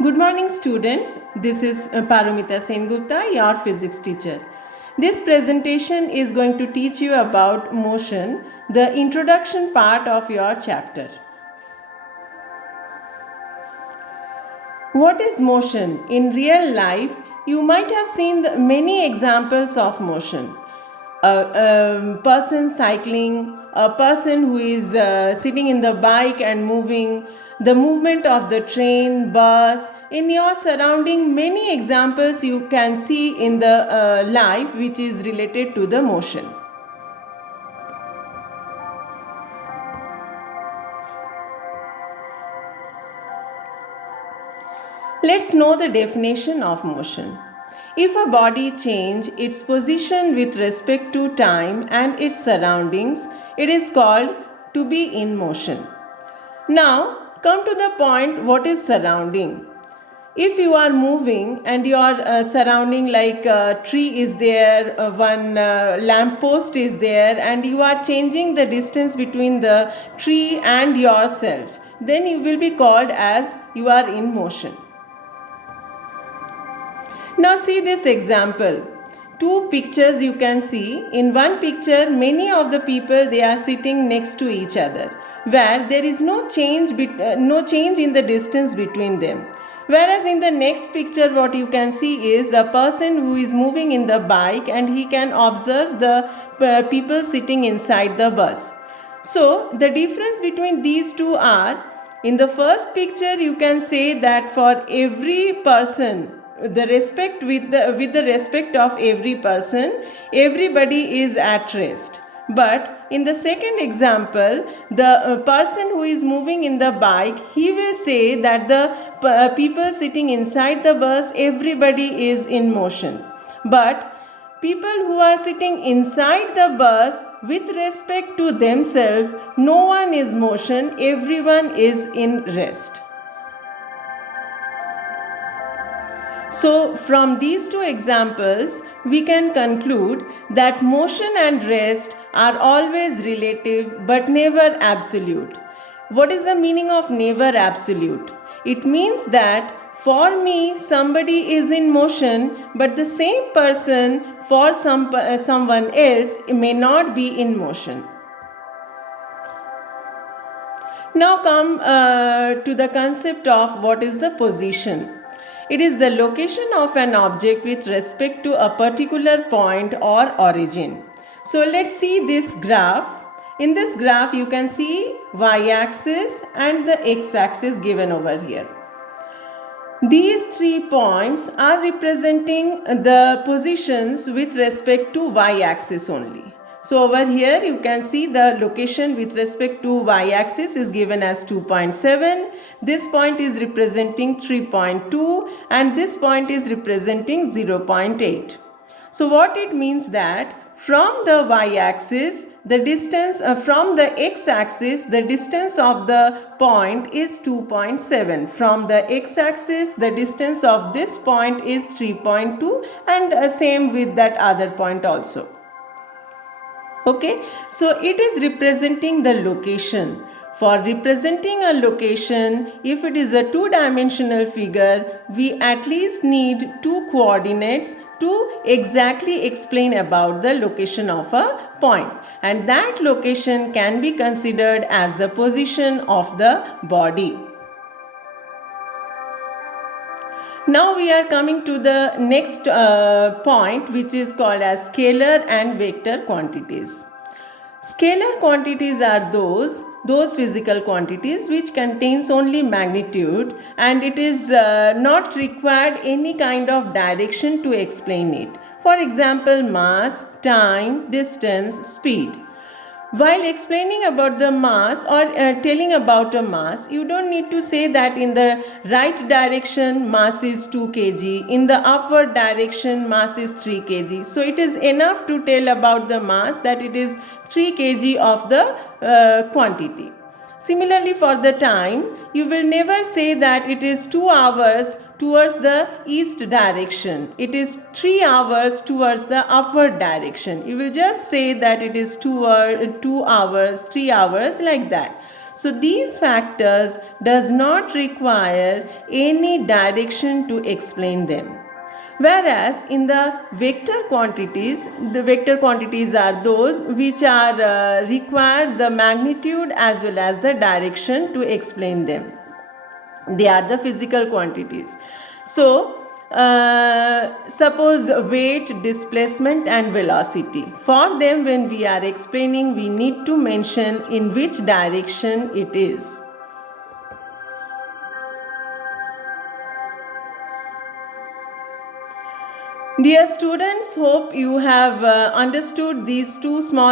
Good morning, students. This is Paromita Sengupta, your physics teacher. This presentation is going to teach you about motion, the introduction part of your chapter. What is motion? In real life, you might have seen many examples of motion. A person cycling, a person who is sitting in the bike and moving, the movement of the train, bus. In your surrounding, many examples you can see in the life which is related to the motion. Let's know the definition of motion. If a body changes its position with respect to time and its surroundings, it is called to be in motion. Now, come to the point, what is surrounding? If you are moving and your surrounding, like a tree is there, one lamp post is there, and you are changing the distance between the tree and yourself, then you will be called as you are in motion. Now see this example. Two pictures you can see. In one picture, many of the people, they are sitting next to each other, where there is no change in the distance between them. Whereas in the next picture, what you can see is a person who is moving in the bike and he can observe the people sitting inside the bus. So the difference between these two are, in the first picture you can say that for every person, the respect with the respect of every person, everybody is at rest. But in the second example, the person who is moving in the bike, he will say that the people sitting inside the bus, everybody is in motion. But people who are sitting inside the bus, with respect to themselves, no one is motion, everyone is in rest. So, from these two examples, we can conclude that motion and rest are always relative but never absolute. What is the meaning of never absolute? It means that for me, somebody is in motion, but the same person for someone else may not be in motion. Now come to the concept of what is the position. It is the location of an object with respect to a particular point or origin. So let's see this graph. In this graph you can see y-axis and the x-axis given over here. These 3 points are representing the positions with respect to y-axis only. So over here you can see the location with respect to y-axis is given as 2.7. This point is representing 3.2 and this point is representing 0.8. So what it means that from the y-axis, the distance from the x-axis, the distance of the point is 2.7. From the x-axis, the distance of this point is 3.2 and same with that other point also. Okay, so it is representing the location. For representing a location, if it is a two-dimensional figure, we at least need two coordinates to exactly explain about the location of a point. And that location can be considered as the position of the body. Now we are coming to the next point, which is called as scalar and vector quantities. Scalar quantities are those physical quantities which contains only magnitude and it is not required any kind of direction to explain it. For example, mass, time, distance, speed. While explaining about the mass or telling about a mass, you don't need to say that in the right direction mass is 2 kg, in the upward direction mass is 3 kg. So it is enough to tell about the mass that it is 3 kg of the quantity. Similarly, for the time, you will never say that it is 2 hours towards the east direction. It is 3 hours towards the upward direction. You will just say that it is 2 hours, 3 hours, like that. So these factors does not require any direction to explain them. Whereas in the vector quantities are those which are require the magnitude as well as the direction to explain them. They are the physical quantities. So suppose weight, displacement and velocity. For them, when we are explaining, we need to mention in which direction it is. Dear students, hope you have understood these two small